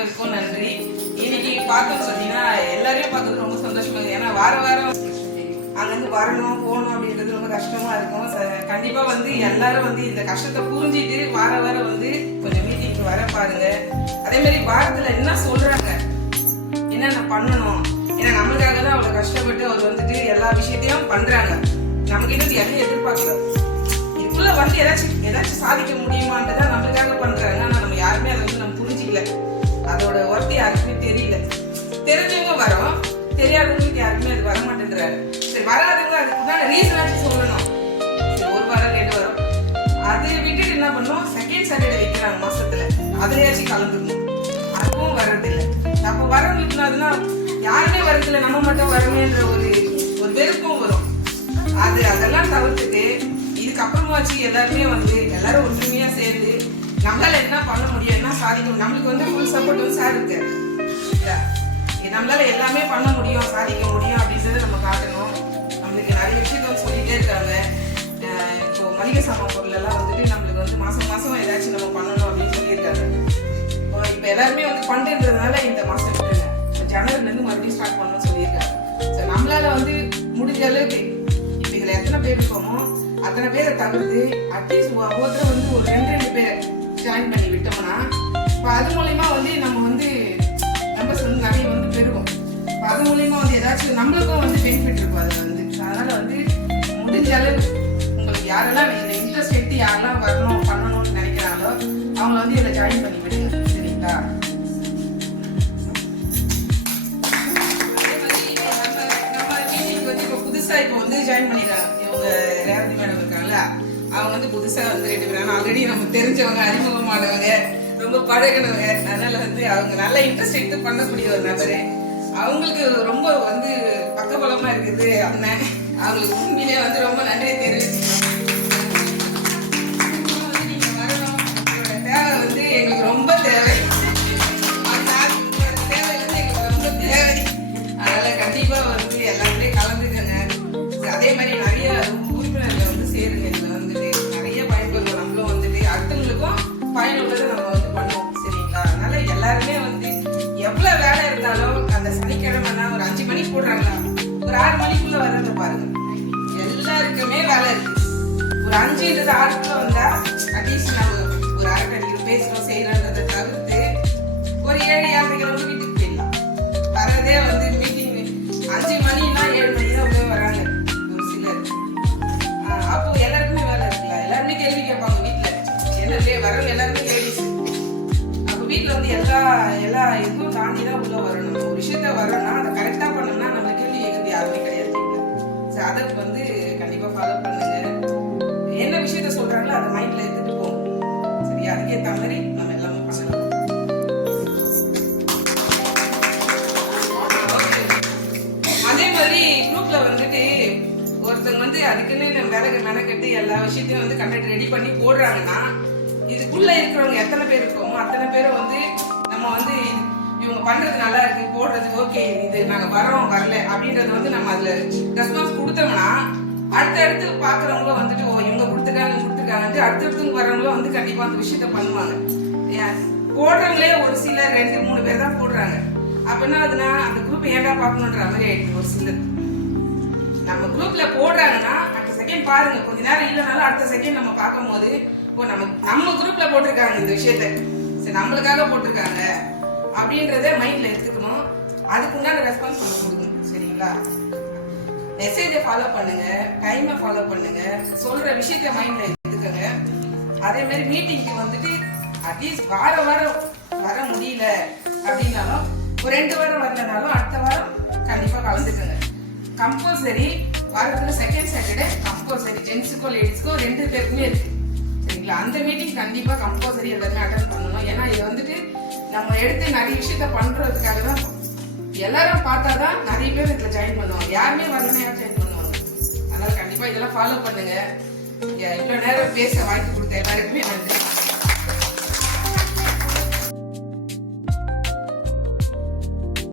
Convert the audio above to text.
இருக்கும் நன்றி. இன்னைக்கு பார்த்தோம் பார்த்தீங்கன்னா எல்லாரையும் பார்க்கறது ரொம்ப சந்தோஷமா இருக்கு. ஏன்னா வாரம் அங்கேருந்து வரணும் போகணும் அப்படின்றது ரொம்ப கஷ்டமா இருக்கும். கண்டிப்பா எல்லாரும் இந்த கஷ்டத்தை புரிஞ்சிட்டு வாரம் கொஞ்சம் மீட்டிங்க்கு வர பாருங்க. அதே மாதிரி வாரத்துல என்ன சொல்றாங்க, என்னென்ன பண்ணணும், ஏன்னா நம்மளுக்காக தான் அவ்வளவு கஷ்டப்பட்டு அவர் எல்லா விஷயத்தையும் பண்றாங்க. நமக்கு எதையும் எதிர்பார்க்கல. இதுக்குள்ள ஏதாச்சும் சாதிக்க முடியுமான்றதான் நம்மளுக்காக பண்றாங்க. ஆனா நம்ம யாருமே அதை நம்ம புரிஞ்சிக்கல. அதோட ஒர்த்து யாருக்குமே தெரியல. தெரிஞ்சவங்க வரோம், தெரியாதவங்களுக்கு யாருக்குமே அது வர மாட்டேன்றாரு. சரி, வராதுங்க அதுக்குண்டான ரீசனாச்சும் சொல்லணும். சரி, ஒரு வாரம் 2 வாரம் அது விட்டுட்டு என்ன பண்ணோம், செகண்ட் சாட்டர்டே வைக்கிறாங்க மாசத்துல, அதுலயாச்சும் கலந்துக்கணும். அதுவும் வர்றதில்லை. அப்போ வரவங்களுக்குன்னா யாருமே வரதில்லை, நம்ம மட்டும் வரமேன்ற ஒரு வெறுப்பும் வரும். அதெல்லாம் தவிர்த்துட்டு இதுக்கப்புறமாச்சு எல்லாருமே எல்லாரும் ஒற்றுமையா சேர்ந்து நம்மளால என்ன பண்ண முடியும், என்ன சாதிக்கணும். நம்மளுக்கு ஃபுல் சப்போர்ட் சார் இருக்கு. நம்மளால எல்லாமே பண்ண முடியும், சாதிக்க முடியும் அப்படின்றத நம்ம காட்டணும். நம்மளுக்கு நிறைய விஷயத்த சொல்லிட்டே இருக்காங்க. இப்போ மளிகை சாமான் பொருள் எல்லாம் நம்மளுக்கு மாசம் ஏதாச்சும் நம்ம பண்ணணும் அப்படின்னு சொல்லியிருக்காங்க. இப்போ எல்லாருமே பண்றதுனால இந்த மாசம் விட்டுருங்க, ஜனவரில இருந்து மறுபடியும் ஸ்டார்ட் பண்ணணும்னு சொல்லியிருக்காங்க. நம்மளால முடிஞ்ச அளவுக்கு இப்போ இதுல எத்தனை பேர் இருக்கோமோ அத்தனை பேரை தவிர்த்து அட்லீஸ்ட் ஒவ்வொருத்தரும் ஒரு 2 பேரை ஜாயின் பண்ணி விட்டோம்னா அது மூலயமா நம்ம நம்பர்ஸ் நிறைய பெருகும். அது மூலயமா ஏதாச்சும் நம்மளுக்கும் பெனிஃபிட் இருக்கும். அது அதனால முடிஞ்ச அளவு உங்களுக்கு யாரெல்லாம் இந்த இன்ட்ரெஸ்ட் எடுத்து யாரெல்லாம் வரணும் பண்ணணும்னு நினைக்கிறாங்களோ அவங்கள இதில் ஜாயின் பண்ணி விடுங்க. சரிங்களா? நம்ம மீட்டிங்க்கு இப்போ புதுசாக இப்போ ஜாயின் பண்ணிடுறாங்க. இவங்க ரேவதி மேடம் இருக்காங்களா, அவங்க புதுசா 2 பேர் ஆல்ரெடி நம்ம தெரிஞ்சவங்க, அறிமுகமானவங்க, ரொம்ப பழகினவங்க. அதனால அவங்க நல்ல இன்ட்ரெஸ்ட் எடுத்து பண்ணக்கூடிய ஒரு நபரு. அவங்களுக்கு ரொம்ப பக்கபலமா இருக்குது அண்ணன். அவங்களுக்கு உண்மையிலே ரொம்ப நன்றியை தெரிவிச்சுக்கணும். நீங்க வரணும், உங்களோட தேவை எங்களுக்கு ரொம்ப தேவை. உங்களோட தேவை எங்களுக்கு ரொம்ப தேவை. அதனால கண்டிப்பா எல்லாருமே கலந்துக்கங்க. அதே மாதிரி நிறைய உறுப்பினர்கள் சேருங்க. நிறைய பயன்பெறும். நம்மளும் அடுத்தவங்களுக்கும் பயனுள்ளதை நம்ம பண்ணுவோம். சரிங்களா? அதனால எல்லாருமே எவ்வளவு வேலை இருந்தாலும் அந்த சனிக்கிழமைனா ஒரு 5 மணிக்கு போடுறாங்களா, ஒரு 6 மணிக்குள்ள வர்றத பாருங்க. எல்லாருக்குமே வேலை இருக்கு. ஒரு 5-6 வந்தா அட்லீஸ்ட் நம்ம ஒரு அரைக்கடிக்கு பேசுறோம் செய்யறோன்றதை தவிர்த்து ஒரு 7-7:30 வீட்டுக்கு போயிடலாம். வரதே மீட்டிங் 5 மணினா 7 மணி தான் உள்ள வராங்க ஒரு சிலர். அப்போ எல்லாருக்குமே வேலை இருக்குல்ல. எல்லாருமே கேள்வி கேட்பாங்க வீட்டுல. என்ன வரவங்க எல்லாருமே லேடிஸ். அப்போ வீட்டுல எல்லா இதுவும் தாண்டி தான் உள்ள வரணும். ஒரு விஷயத்த வரணும்னா அதை கரெக்டா பண்ணோம்னா நம்ம கேள்வி கேட்கறது யாருமே கிடையாது. அதை கண்டிப்பா ஃபாலோ பண்ணுங்க. என்ன விஷயத்த சொல்றாங்களோ அதை மைண்ட்ல எடுத்துட்டு போகும். சரி, அதுக்கேற்ற மாதிரி நம்ம எல்லாமே பண்ணலாம். அதே மாதிரி குரூப்ல ஒருத்தவங்க அதுக்குன்னு வேலை மெனக்கட்டு எல்லா விஷயத்தையும் கண்டக்ட் ரெடி பண்ணி போடுறாங்கன்னா இதுக்குள்ள இருக்கிறவங்க எத்தனை பேர் இருக்கோமோ அத்தனை பேரும் நம்ம இவங்க பண்றது நல்லா இருக்கு, போடுறது ஓகே, இது நாங்க வரோம் வரல அப்படின்றது நம்ம அதுல ரெஸ்பான்ஸ் கொடுத்தோம்னா அடுத்தடுத்து பாக்குறவங்களும் ஓ இவங்க கொடுத்துருக்காங்க அடுத்தடுத்து வரவங்களும் கண்டிப்பா அந்த விஷயத்த பண்ணுவாங்க. போடுறவங்களே ஒரு சிலர் 2-3 பேர் தான் போடுறாங்க. அப்ப என்ன ஆகுதுன்னா அந்த குரூப் ஏண்டா பாக்கணுன்ற மாதிரி ஆயிடுச்சு. ஒரு சிலர் நம்ம குரூப்ல போடுறாங்கன்னா அடுத்த செகண்ட் பாருங்க, கொஞ்ச நேரம் இல்லைனாலும் அடுத்த செகண்ட் நம்ம பார்க்கும் போது இப்போ நம்ம குரூப்ல போட்டிருக்காங்க இந்த விஷயத்த, சரி நம்மளுக்காக போட்டிருக்காங்க அப்படின்றத மைண்ட்ல எடுத்துக்கணும். அதுக்குண்டான ரெஸ்பான்ஸ் பண்ண கொடுக்கணும். சரிங்களா? மெசேஜை ஃபாலோ பண்ணுங்க, டைமை ஃபாலோ பண்ணுங்க, சொல்ற விஷயத்த மைண்ட்ல எடுத்துக்கங்க. அதே மாதிரி மீட்டிங்க்கு அட்லீஸ்ட் வாரம் வர முடியல அப்படின்னாலும் ஒரு 2 வாரம் வரலனாலும் அடுத்த வாரம் கண்டிப்பா கலந்துக்கங்க. கம்பல்சரி வாரத்துல செகண்ட் சாட்டர்டே கம்பல்சரி ஜென்ஸுக்கோ லேடிஸ்க்கோ 2 பேருக்குமே இருக்கு. சரிங்களா? அந்த மீட்டிங் கண்டிப்பா கம்பல்சரி எல்லாருமே அட்டன் பண்ணணும். ஏன்னா இது நம்ம எடுத்து நிறைய விஷயத்த பண்றதுக்காக தான். எல்லாரும் பார்த்தாதான் நிறைய பேர் இதுல ஜாயின் பண்ணுவாங்க. யாருமே வரலன்னா யாரும் ஜாயின் பண்ணுவாங்க. அதனால கண்டிப்பா இதெல்லாம் ஃபாலோ பண்ணுங்க. இவ்வளவு நேரம் பேச வாய்ப்பு கொடுத்த எல்லாருக்குமே நன்றி.